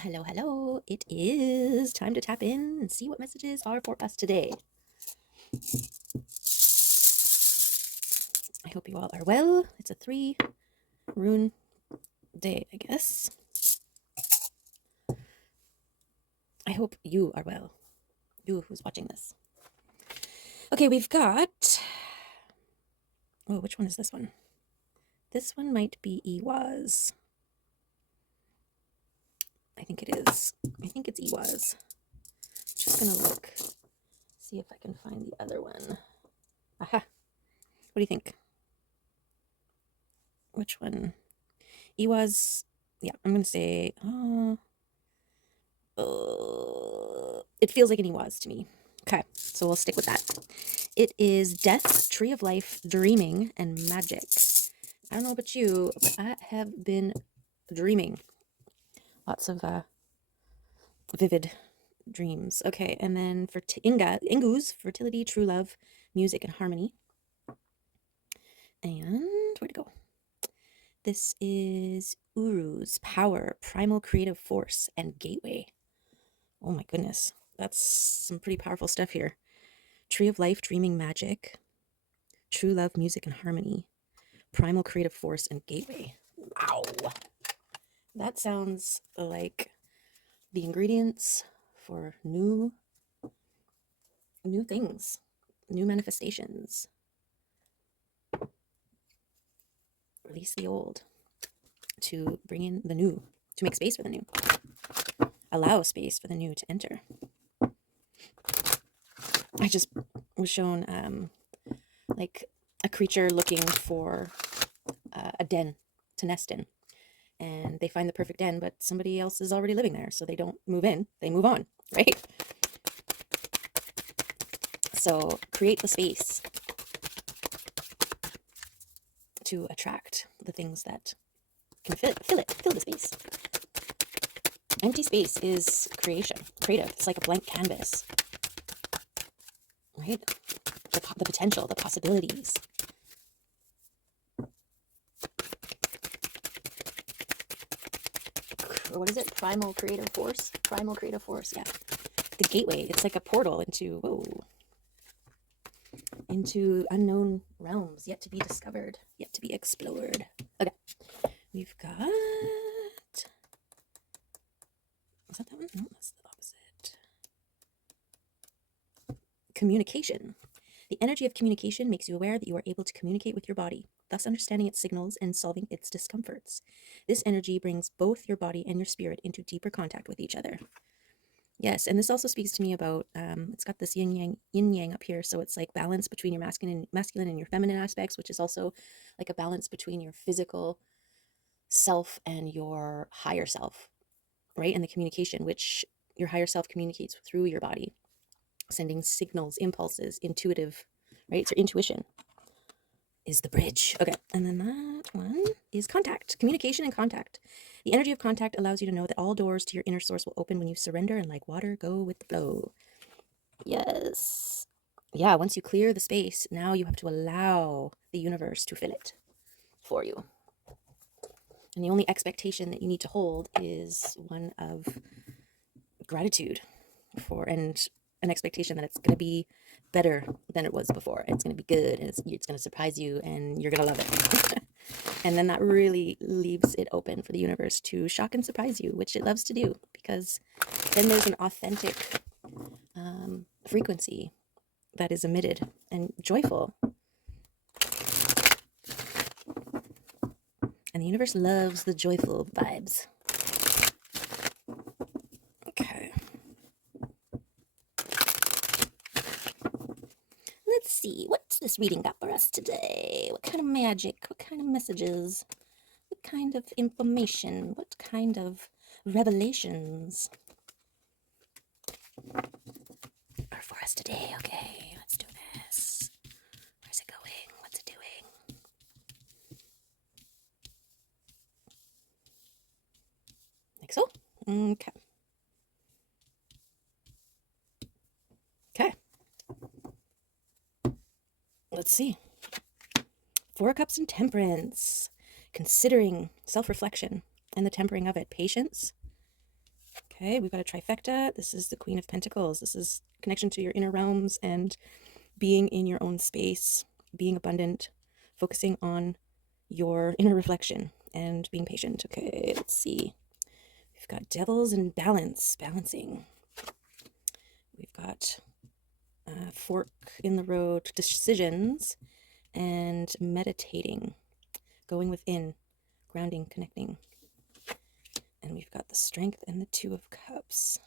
Hello, hello. It is time to tap in and see what messages are for us today. I hope you all are well. It's a 3 rune day, I guess. I hope you are well, you who's watching this. Okay, we've got. Oh, which one is this one? This one might be Iwa's. I think it is. I think it's Iwa's. Just gonna look, see if I can find the other one. Aha. What do you think? Which one? Iwa's. Yeah, I'm gonna say. It feels like an Iwa's to me. Okay, so we'll stick with that. It is Death, Tree of Life, Dreaming, and Magic. I don't know about you, but I have been dreaming. Lots of vivid dreams. Okay, and then for Ingu's fertility, true love, music, and harmony. And where to go? This is Uru's power, primal creative force, and gateway. Oh my goodness, that's some pretty powerful stuff here. Tree of life, dreaming, magic, true love, music, and harmony, primal creative force, and gateway. Wow, that sounds like the ingredients for new things, new manifestations. Release the old to bring in the new, to make space for the new, allow space for the new to enter. I just was shown like a creature looking for a den to nest in, and they find the perfect den, but somebody else is already living there, so they don't move in, they move on, right? So create the space to attract the things that can fill the space. Empty space is creative. It's like a blank canvas, right? The potential, the possibilities. What is it? Primal creative force? Primal creative force, yeah. The gateway, it's like a portal into unknown realms, yet to be discovered, yet to be explored. Okay, we've got. Is that one? No, that's the opposite. Communication. The energy of communication makes you aware that you are able to communicate with your body, thus understanding its signals and solving its discomforts. This energy brings both your body and your spirit into deeper contact with each other. Yes, and this also speaks to me about it's got this yin yang up here, so it's like balance between your masculine and your feminine aspects, which is also like a balance between your physical self and your higher self, right? And the communication, which your higher self communicates through your body, sending signals, impulses, intuitive, right? So intuition is the bridge. Okay, and then that one is contact, communication and contact. The energy of contact allows you to know that all doors to your inner source will open when you surrender and, like water, go with the flow. Yes. Yeah, once you clear the space, now you have to allow the universe to fill it for you. And the only expectation that you need to hold is one of gratitude for, and an expectation that it's going to be better than it was before. It's going to be good, and it's going to surprise you, and you're going to love it. And then that really leaves it open for the universe to shock and surprise you, which it loves to do, because then there's an authentic frequency that is emitted and joyful. And the universe loves the joyful vibes. Okay. Let's see, what's this reading got for us today? What kind of magic? What kind of messages? What kind of information? What kind of revelations are for us today? Okay, let's do this. Where's it going? What's it doing? Like so? Okay. Okay. Let's see. 4 cups and temperance. Considering self-reflection and the tempering of it. Patience, Okay, we've got a trifecta. This is the Queen of Pentacles. This is connection to your inner realms and being in your own space, being abundant, focusing on your inner reflection and being patient. Okay, let's see. We've got devils and balancing. We've got fork in the road, decisions, and meditating, going within, grounding, connecting. And we've got the strength and the Two of Cups.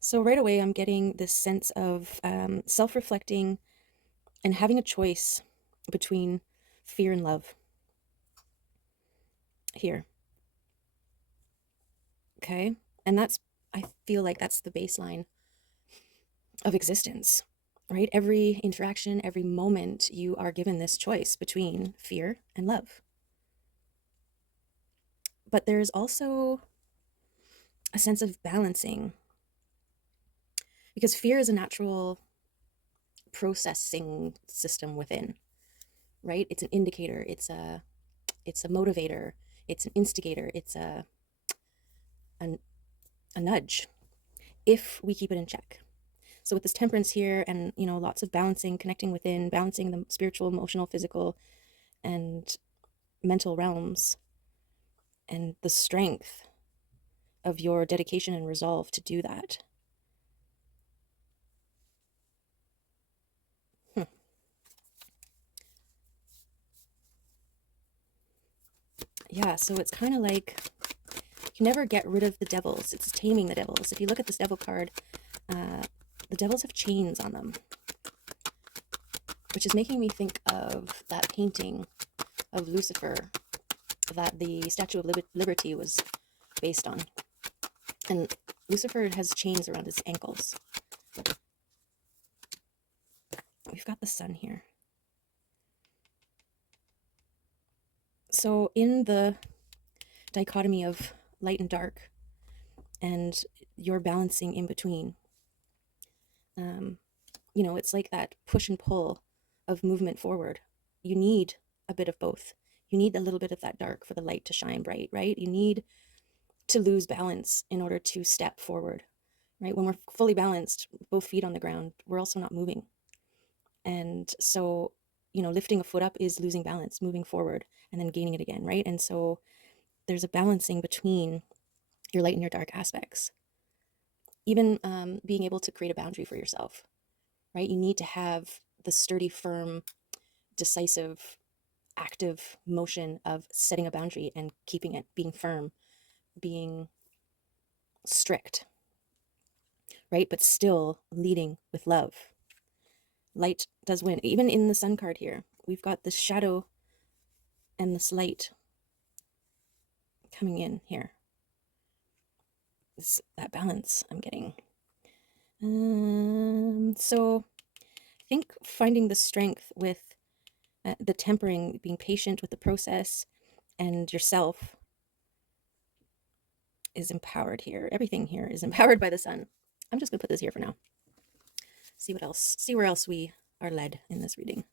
So right away, I'm getting this sense of self-reflecting and having a choice between fear and love here. Okay. And I feel like that's the baseline of existence, right? Every interaction, every moment, you are given this choice between fear and love. But there's also a sense of balancing, because fear is a natural processing system within, right? It's an indicator, it's a motivator, it's an instigator, it's a nudge if we keep it in check. So with this temperance here and, lots of balancing, connecting within, balancing the spiritual, emotional, physical, and mental realms, and the strength of your dedication and resolve to do that. Yeah, so it's kind of like you never get rid of the devils. It's taming the devils. If you look at this devil card, the devils have chains on them, which is making me think of that painting of Lucifer that the Statue of Liberty was based on. And Lucifer has chains around his ankles. We've got the sun here. So in the dichotomy of light and dark, and you're balancing in between, it's like that push and pull of movement forward. You need a bit of both. You need a little bit of that dark for the light to shine bright, right? You need to lose balance in order to step forward, right? When we're fully balanced, both feet on the ground, we're also not moving. And so, lifting a foot up is losing balance, moving forward, and then gaining it again, right? And so there's a balancing between your light and your dark aspects. Even being able to create a boundary for yourself, right? You need to have the sturdy, firm, decisive, active motion of setting a boundary and keeping it, being firm, being strict, right? But still leading with love. Light does win. Even in the sun card here, we've got this shadow and this light coming in here. That balance I'm getting. So I think finding the strength with the tempering, being patient with the process and yourself is empowered here. Everything here is empowered by the sun. I'm just gonna put this here for now. See where else we are led in this reading.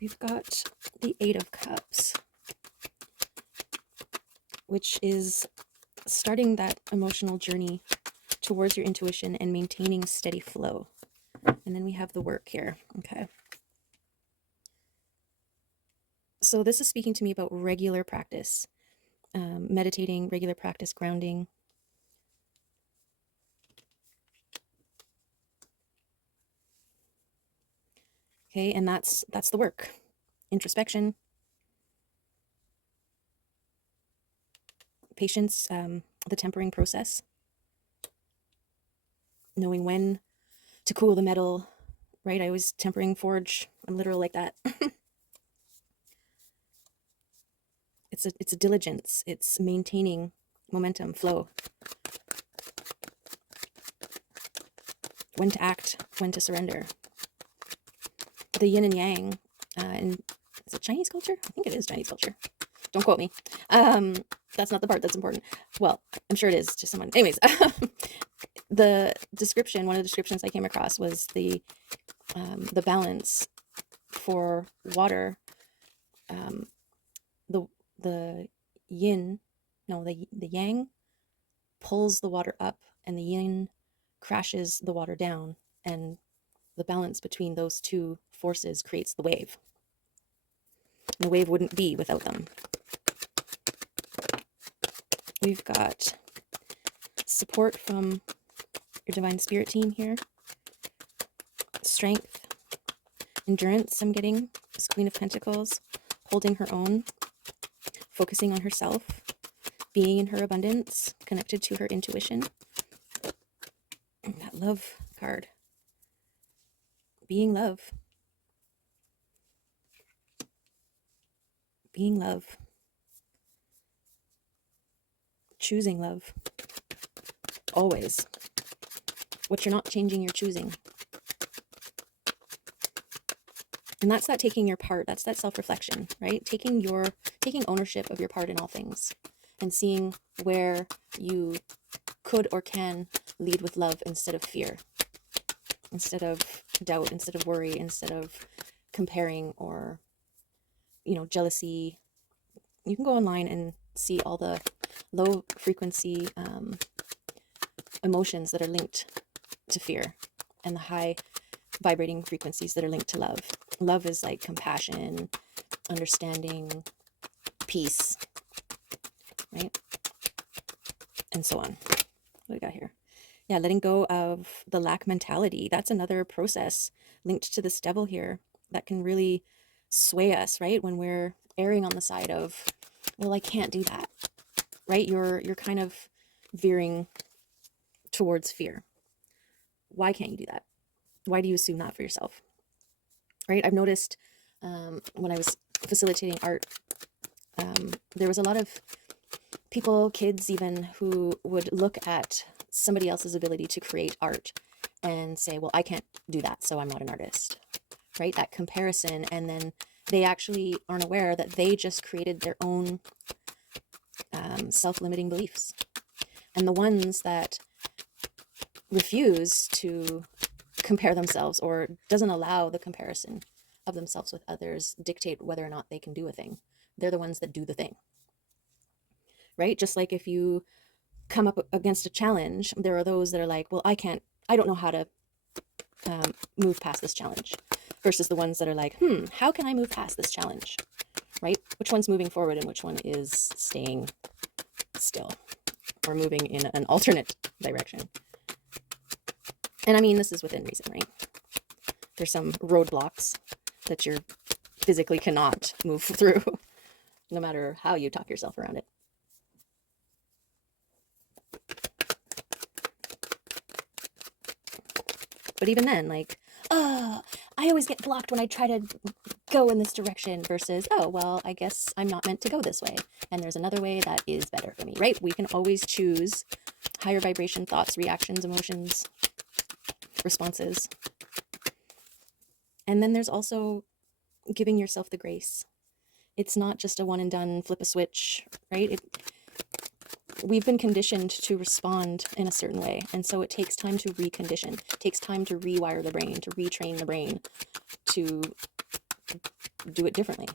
We've got the Eight of Cups, which is starting that emotional journey towards your intuition and maintaining steady flow. And then we have the work here. Okay. So this is speaking to me about regular practice, meditating, regular practice, grounding. Okay, and that's the work. Introspection, patience, the tempering process, knowing when to cool the metal, right? I always tempering forge. I'm literal like that. It's a diligence. It's maintaining momentum, flow. When to act, when to surrender. The yin and yang, and is it Chinese culture? I think it is Chinese culture. Don't quote me. That's not the part that's important. Well, I'm sure it is to someone. Anyways, the description, one of the descriptions I came across was the balance for water. The the yin, no, the yang pulls the water up, and the yin crashes the water down, and the balance between those two forces creates the wave. And the wave wouldn't be without them. We've got support from your divine spirit team here. Strength, endurance I'm getting. This Queen of Pentacles, holding her own, focusing on herself, being in her abundance, connected to her intuition. And that love card. Being love. Being love. Choosing love. Always. What you're not changing, you're choosing. And that's that taking your part. That's that self-reflection, right? Taking ownership of your part in all things and seeing where you could or can lead with love instead of fear, instead of doubt, instead of worry, instead of comparing or, jealousy. You can go online and see all the low frequency emotions that are linked to fear and the high vibrating frequencies that are linked to love. Love is like compassion, understanding, peace, right? And so on. What do we got here? Yeah, letting go of the lack mentality. That's another process linked to this devil here that can really sway us, right? When we're erring on the side of, well, I can't do that, right? You're kind of veering towards fear. Why can't you do that? Why do you assume that for yourself? Right? I've noticed when I was facilitating art, there was a lot of people, kids even, who would look at somebody else's ability to create art and say, well, I can't do that, so I'm not an artist, right? That comparison. And then they actually aren't aware that they just created their own self-limiting beliefs. And the ones that refuse to compare themselves or doesn't allow the comparison of themselves with others dictate whether or not they can do a thing. They're the ones that do the thing, right? Just like if you come up against a challenge, there are those that are like, well, I don't know how to move past this challenge, versus the ones that are like, how can I move past this challenge, right? Which one's moving forward and which one is staying still or moving in an alternate direction? And I mean, this is within reason, right? There's some roadblocks that you physically cannot move through, no matter how you talk yourself around it. But even then, like, I always get blocked when I try to go in this direction, versus, oh, well, I guess I'm not meant to go this way, and there's another way that is better for me, right? We can always choose higher vibration thoughts, reactions, emotions, responses. And then there's also giving yourself the grace. It's not just a one and done, flip a switch, right? We've been conditioned to respond in a certain way. And so it takes time to recondition. It takes time to rewire the brain, to retrain the brain to do it differently.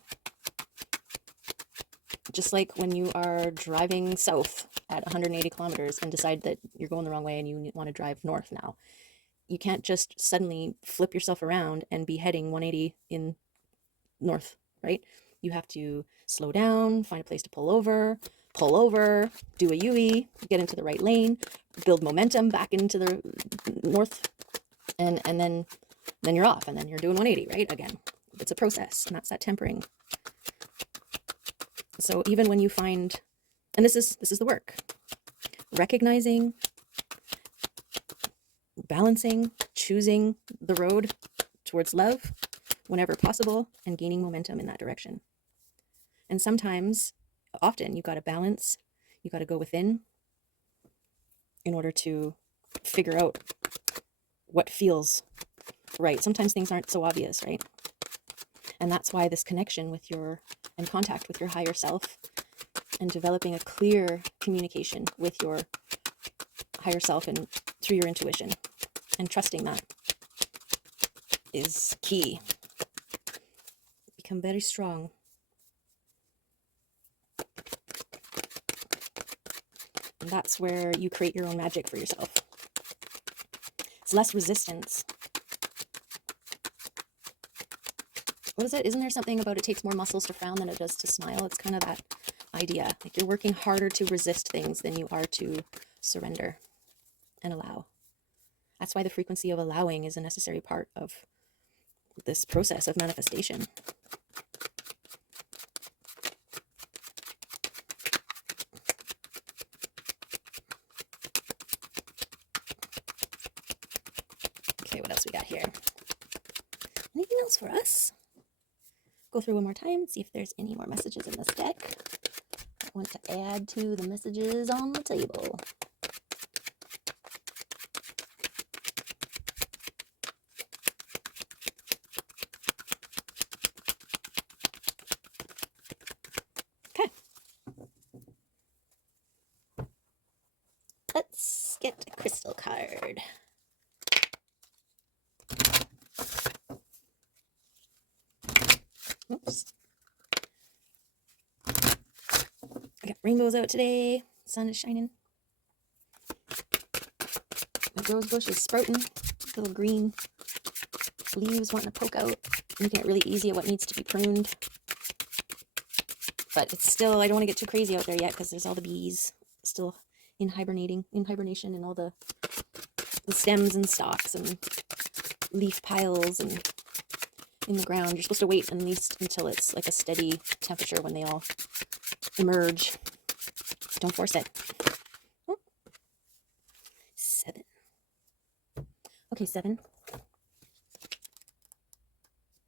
Just like when you are driving south at 180 kilometers and decide that you're going the wrong way and you want to drive north now. You can't just suddenly flip yourself around and be heading 180 in north, right? You have to slow down, find a place to pull over, do a UE, get into the right lane, build momentum back into the north, and then you're off, and then you're doing 180, right? Again, it's a process, and that's that tempering. So even when you find, and this is the work, recognizing, balancing, choosing the road towards love whenever possible, and gaining momentum in that direction. And sometimes, often, you've got to balance, you've got to go within in order to figure out what feels right. Sometimes things aren't so obvious, right? And that's why this connection with and contact with your higher self, and developing a clear communication with your higher self and through your intuition. And trusting that is key. Become very strong. And that's where you create your own magic for yourself. It's less resistance. What is it? Isn't there something about it takes more muscles to frown than it does to smile? It's kind of that idea. Like you're working harder to resist things than you are to surrender and allow. That's why the frequency of allowing is a necessary part of this process of manifestation. Okay, what else we got here? Anything else for us? Go through one more time, see if there's any more messages in this deck I want to add to the messages on the table. Okay. Let's get a crystal card. Oops. I got rainbows out today. Sun is shining. My rose bush is sprouting. Little green leaves wanting to poke out, making it really easy at what needs to be pruned. But it's still, I don't want to get too crazy out there yet because there's all the bees still in hibernation, and all the stems and stalks and leaf piles and in the ground. You're supposed to wait at least until it's like a steady temperature when they all emerge. Don't force it. Oh. 7. Okay, 7.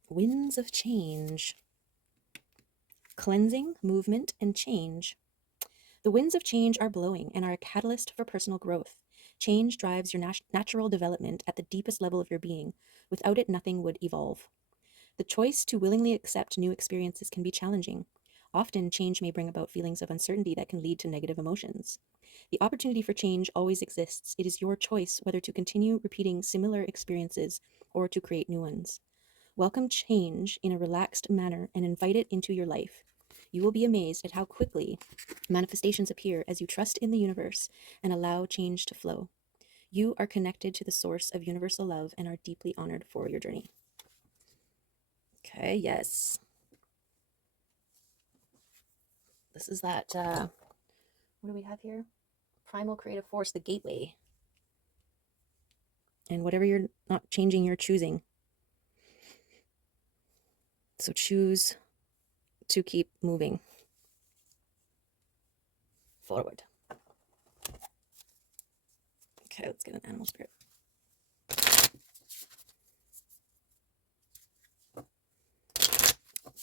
Winds of change. Cleansing, movement, and change. The winds of change are blowing and are a catalyst for personal growth. Change drives your natural development at the deepest level of your being. Without it, nothing would evolve. The choice to willingly accept new experiences can be challenging. Often, change may bring about feelings of uncertainty that can lead to negative emotions. The opportunity for change always exists. It is your choice whether to continue repeating similar experiences or to create new ones. Welcome change in a relaxed manner and invite it into your life. You will be amazed at how quickly manifestations appear as you trust in the universe and allow change to flow. You are connected to the source of universal love and are deeply honored for your journey. Okay, yes. This is that, what do we have here? Primal creative force, the gateway. And whatever you're not changing, you're choosing. So choose to keep moving forward. Okay, let's get an animal spirit.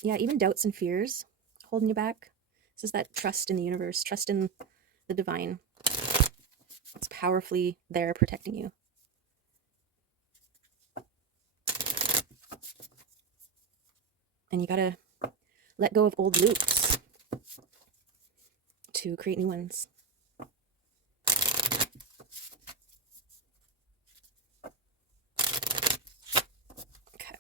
Yeah, even doubts and fears holding you back. This is that trust in the universe, trust in the divine. It's powerfully there protecting you. And you gotta let go of old loops to create new ones. Okay.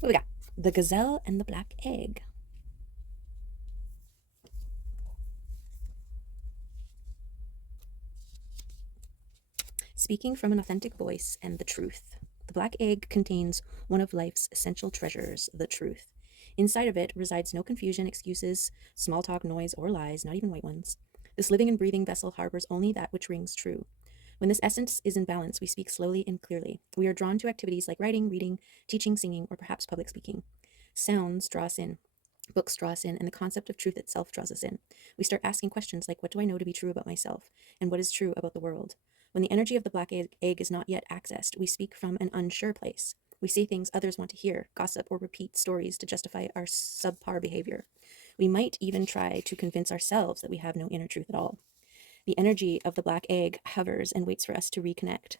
What we got? The gazelle and the black egg. Speaking from an authentic voice and the truth. The black egg contains one of life's essential treasures, the truth. Inside of it resides no confusion, excuses, small talk, noise, or lies, not even white ones. This living and breathing vessel harbors only that which rings true. When this essence is in balance, we speak slowly and clearly. We are drawn to activities like writing, reading, teaching, singing, or perhaps public speaking. Sounds draw us in. Books draw us in, and the concept of truth itself draws us in. We start asking questions like, what do I know to be true about myself? And what is true about the world? When the energy of the black egg is not yet accessed, we speak from an unsure place. We say things others want to hear, gossip, or repeat stories to justify our subpar behavior. We might even try to convince ourselves that we have no inner truth at all. The energy of the black egg hovers and waits for us to reconnect.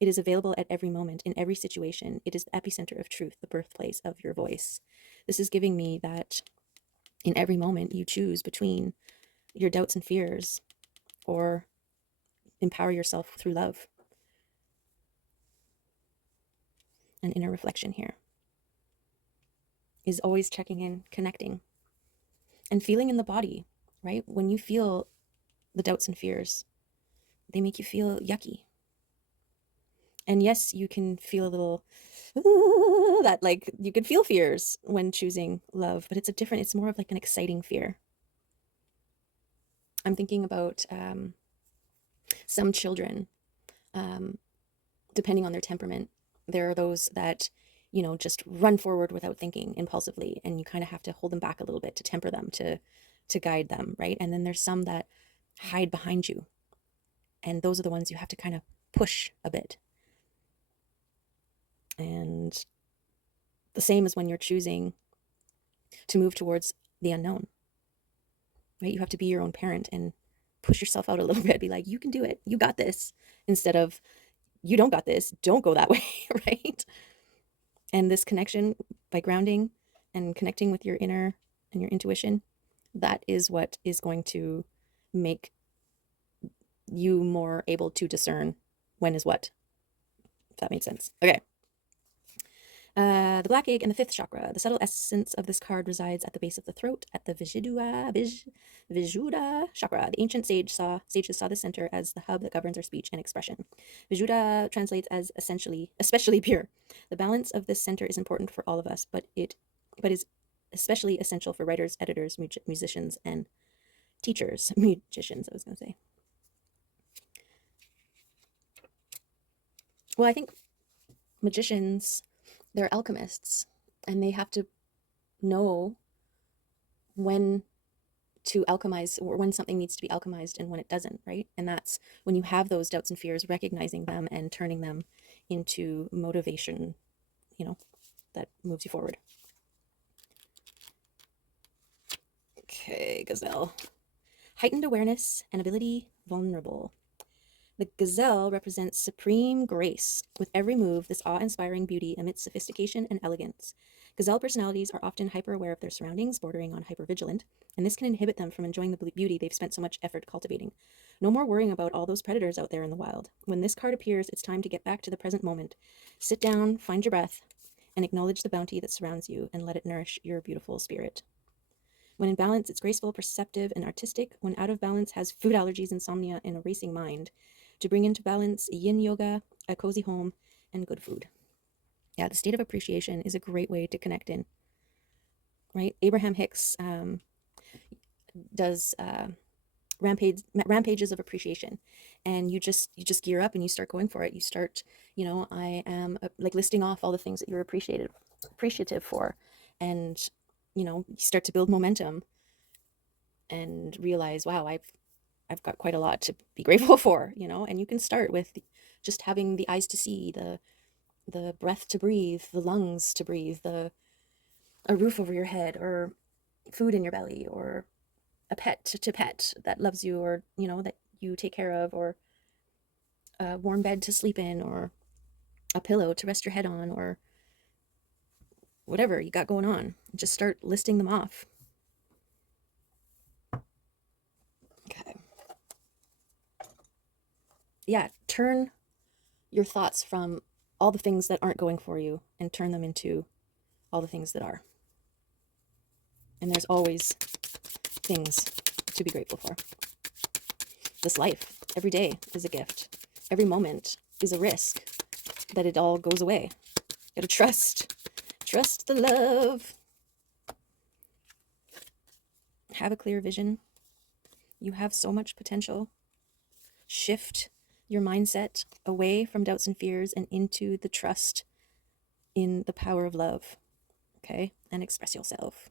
It is available at every moment, in every situation. It is the epicenter of truth, the birthplace of your voice. This is giving me that in every moment you choose between your doubts and fears or empower yourself through love. An inner reflection here is always checking in, connecting, and feeling in the body, right? When you feel the doubts and fears, they make you feel yucky. And yes, you can feel a little that, like, you can feel fears when choosing love, but it's more of like an exciting fear. I'm thinking about some children, depending on their temperament. There are those that, just run forward without thinking impulsively, and you kind of have to hold them back a little bit to temper them, to guide them, right? And then there's some that hide behind you, and those are the ones you have to kind of push a bit. And the same as when you're choosing to move towards the unknown, right? You have to be your own parent and push yourself out a little bit. Be like, you can do it. You got this. Instead of, you don't got this. Don't go that way, right? And this connection by grounding and connecting with your inner and your intuition, that is what is going to make you more able to discern when is what, if that makes sense. Okay. The black egg and the fifth chakra. The subtle essence of this card resides at the base of the throat, at the Vishuddha chakra. The ancient sages saw this center as the hub that governs our speech and expression. Vishuddha translates as especially pure. The balance of this center is important for all of us, but is especially essential for writers, editors, musicians, and teachers. Magicians, I was going to say. Well, I think magicians, they're alchemists, and they have to know when to alchemize, or when something needs to be alchemized and when it doesn't, right? And that's when you have those doubts and fears, recognizing them and turning them into motivation, that moves you forward. Okay, gazelle. Heightened awareness and ability vulnerable. The gazelle represents supreme grace. With every move, this awe-inspiring beauty emits sophistication and elegance. Gazelle personalities are often hyper-aware of their surroundings, bordering on hyper-vigilant, and this can inhibit them from enjoying the beauty they've spent so much effort cultivating. No more worrying about all those predators out there in the wild. When this card appears, it's time to get back to the present moment. Sit down, find your breath, and acknowledge the bounty that surrounds you, and let it nourish your beautiful spirit. When in balance, it's graceful, perceptive, and artistic. When out of balance, has food allergies, insomnia, and a racing mind. To bring into balance, yin yoga, a cozy home, and good food. Yeah, the state of appreciation is a great way to connect in, right? Abraham Hicks does rampages of appreciation, and you just gear up and you start going for it. You start, I am like listing off all the things that you're appreciative for, and you start to build momentum and realize, wow, I've got quite a lot to be grateful for, and you can start with just having the eyes to see, the breath to breathe, the lungs to breathe, a roof over your head, or food in your belly, or a pet to pet that loves you, or, that you take care of, or a warm bed to sleep in, or a pillow to rest your head on, or whatever you got going on. Just start listing them off. Okay. Yeah, turn your thoughts from all the things that aren't going for you and turn them into all the things that are. And there's always things to be grateful for. This life, every day is a gift. Every moment is a risk that it all goes away. You gotta trust the love. Have a clear vision. You have so much potential. Shift your mindset away from doubts and fears and into the trust in the power of love. Okay? And express yourself.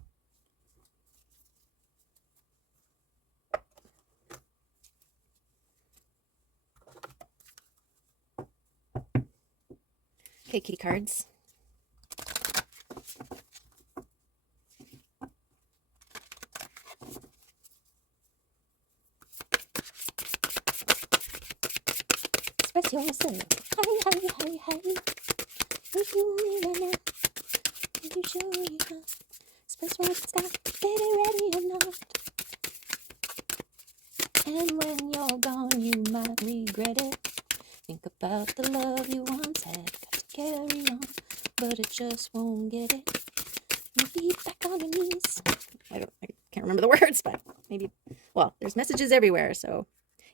Okay, kitty cards. express yourself. Hey. If you really know, if you show you can express what it's got, get it ready or not. And when you're gone, you might regret it. Think about the love you once had. Got to carry on, but it just won't get it. You be back on your knees. I can't remember the words, but maybe. Well, there's messages everywhere, so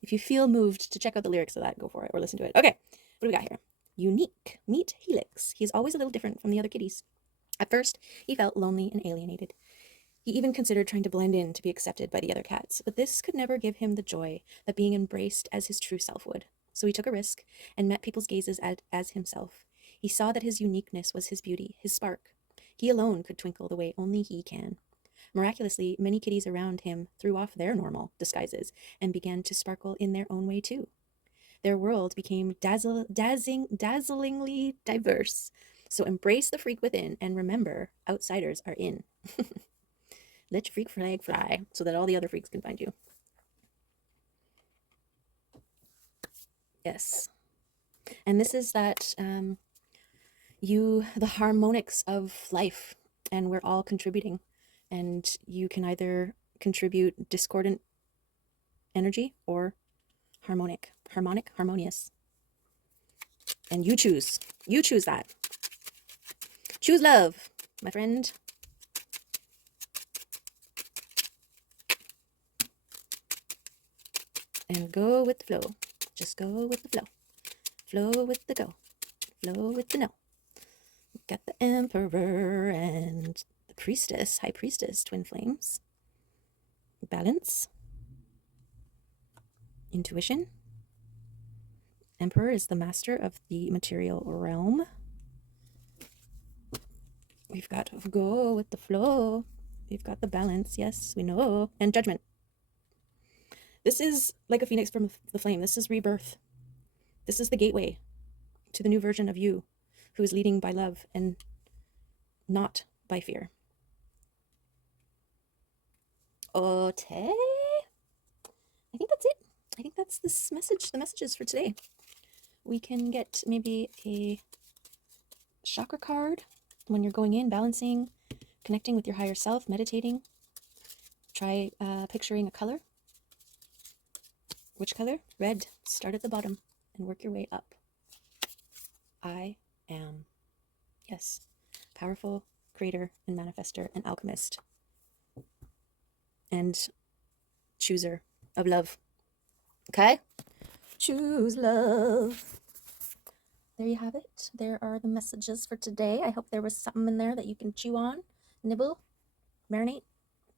if you feel moved to check out the lyrics of that, go for it or listen to it. Okay, what do we got here? Unique. Meet Helix. He's always a little different from the other kitties. At first, he felt lonely and alienated. He even considered trying to blend in to be accepted by the other cats, but this could never give him the joy that being embraced as his true self would. So he took a risk and met people's gazes as himself. He saw that his uniqueness was his beauty, his spark. He alone could twinkle the way only he can. Miraculously, many kitties around him threw off their normal disguises and began to sparkle in their own way too. Their world became dazzlingly diverse. So embrace the freak within and remember, outsiders are in. Let your freak flag fly so that all the other freaks can find you. Yes. And this is that the harmonics of life, and we're all contributing. And you can either contribute discordant energy or harmonious. And you choose. You choose that. Choose love, my friend. And go with the flow. Just go with the flow. Flow with the go. Flow with the no. We've got the Emperor and the Priestess, High Priestess, Twin Flames. Balance. Intuition. Emperor is the master of the material realm. We've got go with the flow. We've got the balance, yes, we know. And judgment. This is like a phoenix from the flame. This is rebirth. This is the gateway to the new version of you who is leading by love and not by fear. Okay. I think that's it. I think that's this message, the messages for today. We can get maybe a chakra card when you're going in, balancing, connecting with your higher self, meditating. Try picturing a color. Which color? Red. Start at the bottom and work your way up. I am, yes, powerful creator and manifester and alchemist and chooser of love. Okay? Choose love. There you have it. There are the messages for today. I hope there was something in there that you can chew on, nibble, marinate,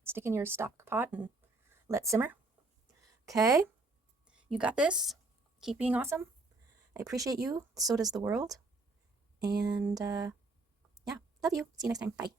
stick in your stock pot and let simmer. Okay? You got this. Keep being awesome. I appreciate you. So does the world. And yeah, love you. See you next time. Bye.